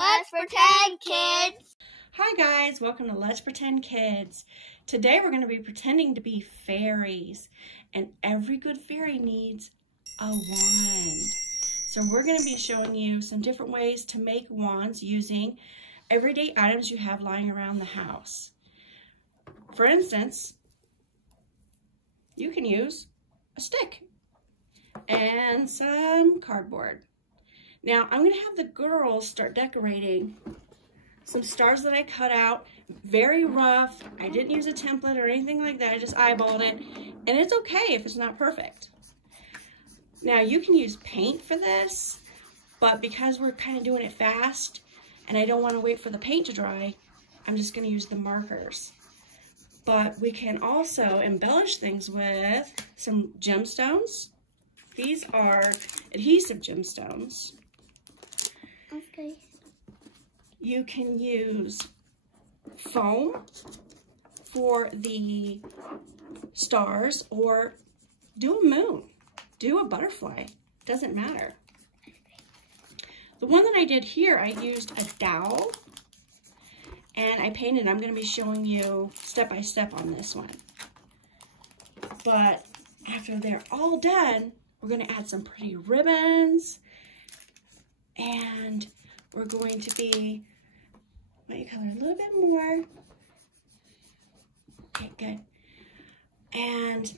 Let's pretend, kids! Hi guys, welcome to Let's Pretend Kids. Today we're going to be pretending to be fairies, and every good fairy needs a wand. So we're going to be showing you some different ways to make wands using everyday items you have lying around the house. For instance, you can use a stick and some cardboard. Now I'm going to have the girls start decorating some stars that I cut out, very rough. I didn't use a template or anything like that. I just eyeballed it, and it's okay if it's not perfect. Now you can use paint for this, but because we're kind of doing it fast and I don't want to wait for the paint to dry, I'm just going to use the markers. But we can also embellish things with some gemstones. These are adhesive gemstones. Okay. You can use foam for the stars, or do a moon, do a butterfly, doesn't matter. The one that I did here, I used a dowel and I painted. I'm going to be showing you step by step on this one. But after they're all done, we're going to add some pretty ribbons, and we're going to be let you color a little bit more. Okay, good. And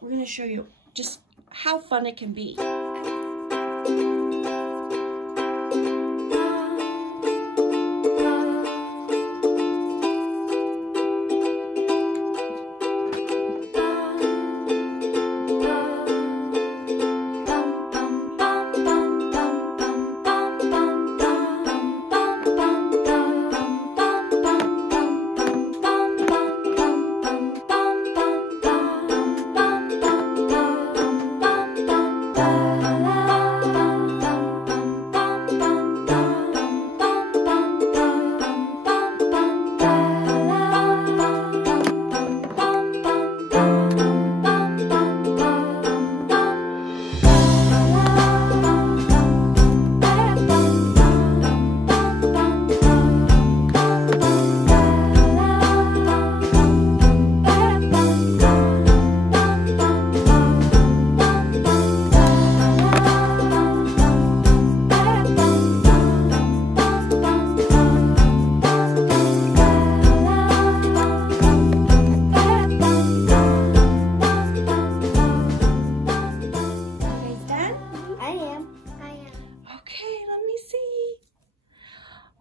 we're going to show you just how fun it can be.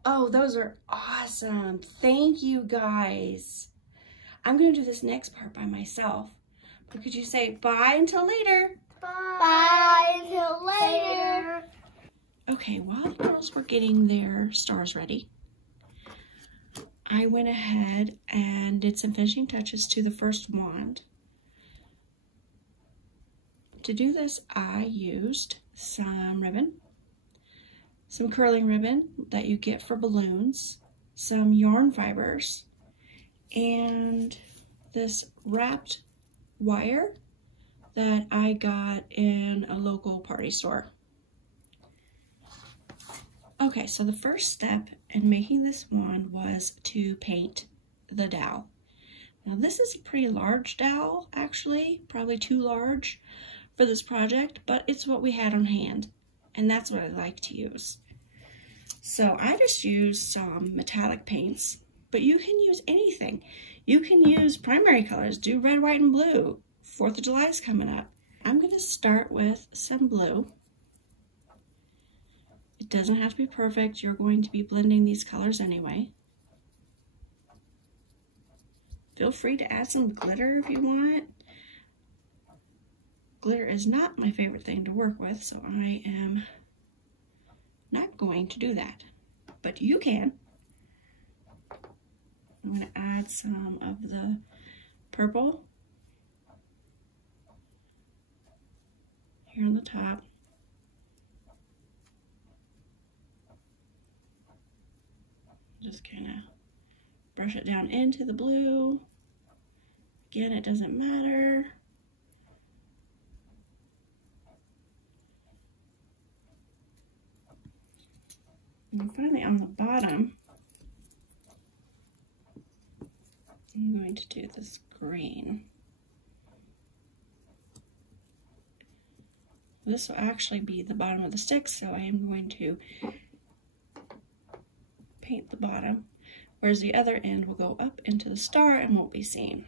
Oh, those are awesome. Thank you, guys. I'm going to do this next part by myself. But could you say bye until later? Bye until later. Okay, while the girls were getting their stars ready, I went ahead and did some finishing touches to the first wand. To do this, I used some ribbon, some curling ribbon that you get for balloons, some yarn fibers, and this wrapped wire that I got in a local party store. Okay, so the first step in making this wand was to paint the dowel. Now this is a pretty large dowel, actually, probably too large for this project, but it's what we had on hand, and that's what I like to use. So I just used some metallic paints, but you can use anything. You can use primary colors, do red, white, and blue. 4th of July is coming up. I'm going to start with some blue. It doesn't have to be perfect. You're going to be blending these colors anyway. Feel free to add some glitter if you want. Glitter is not my favorite thing to work with, so I am not going to do that, but you can. I'm going to add some of the purple here on the top. Just kind of brush it down into the blue. Again, it doesn't matter. And finally on the bottom, I'm going to do this green. This will actually be the bottom of the stick, so I am going to paint the bottom, whereas the other end will go up into the star and won't be seen.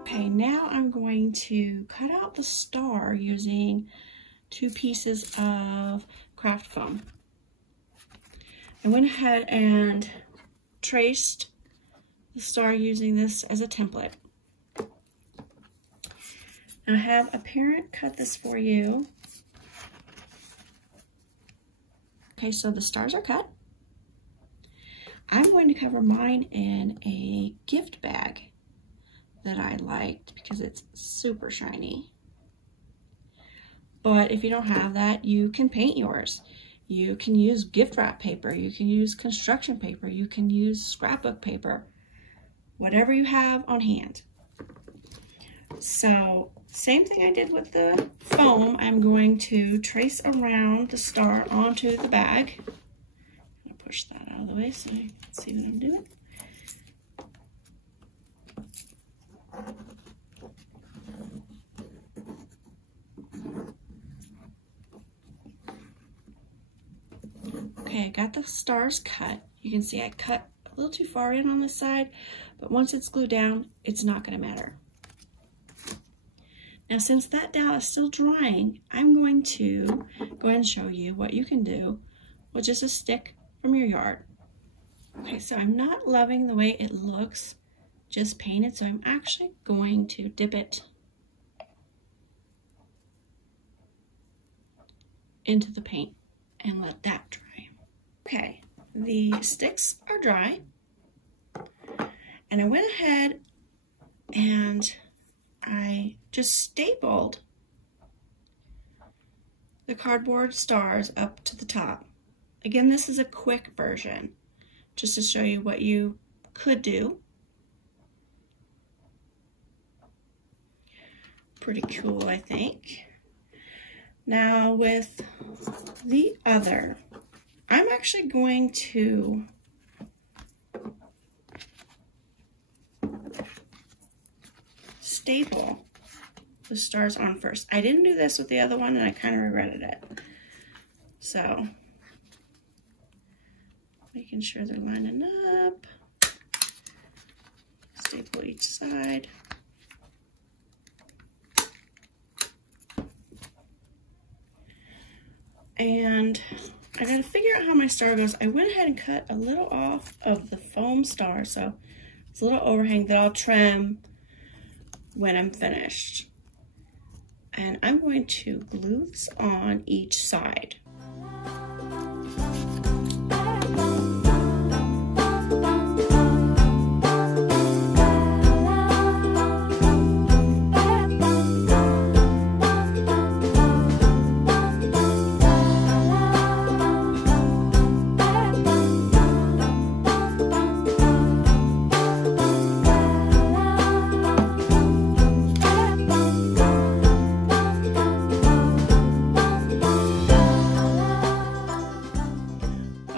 Okay, now I'm going to cut out the star using 2 pieces of craft foam. I went ahead and traced the star using this as a template. I have a parent cut this for you. Okay, so the stars are cut. I'm going to cover mine in a gift bag that I liked because it's super shiny. But if you don't have that, you can paint yours. You can use gift wrap paper, you can use construction paper, you can use scrapbook paper, whatever you have on hand. So, same thing I did with the foam, I'm going to trace around the star onto the bag. I'm going to push that out of the way so you can see what I'm doing. Okay, I got the stars cut. You can see I cut a little too far in on this side, but once it's glued down, it's not going to matter. Now, since that dowel is still drying, I'm going to go ahead and show you what you can do with just a stick from your yard. Okay, so I'm not loving the way it looks just painted, so I'm actually going to dip it into the paint and let that dry. Okay, the sticks are dry, and I went ahead and I just stapled the cardboard stars up to the top. Again, this is a quick version, just to show you what you could do. Pretty cool, I think. Now with the other, I'm actually going to staple the stars on first. I didn't do this with the other one and I kind of regretted it. So, making sure they're lining up. Staple each side. And I gotta figure out how my star goes. I went ahead and cut a little off of the foam star, so it's a little overhang that I'll trim when I'm finished. And I'm going to glue this on each side.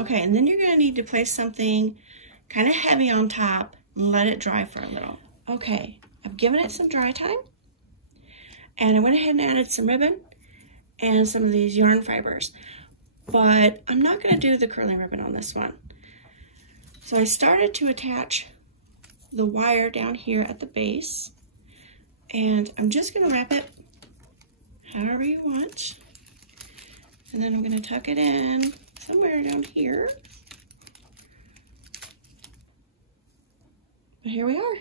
Okay, and then you're going to need to place something kind of heavy on top and let it dry for a little. Okay, I've given it some dry time, and I went ahead and added some ribbon and some of these yarn fibers, but I'm not going to do the curling ribbon on this one. So I started to attach the wire down here at the base, and I'm just going to wrap it however you want, and then I'm going to tuck it in somewhere down here. But here we are.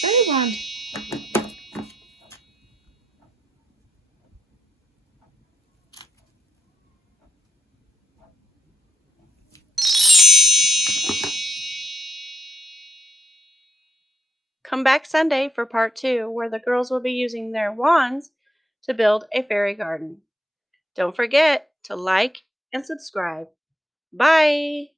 Fairy wand. Come back Sunday for part 2, where the girls will be using their wands to build a fairy garden. Don't forget to like and subscribe. Bye!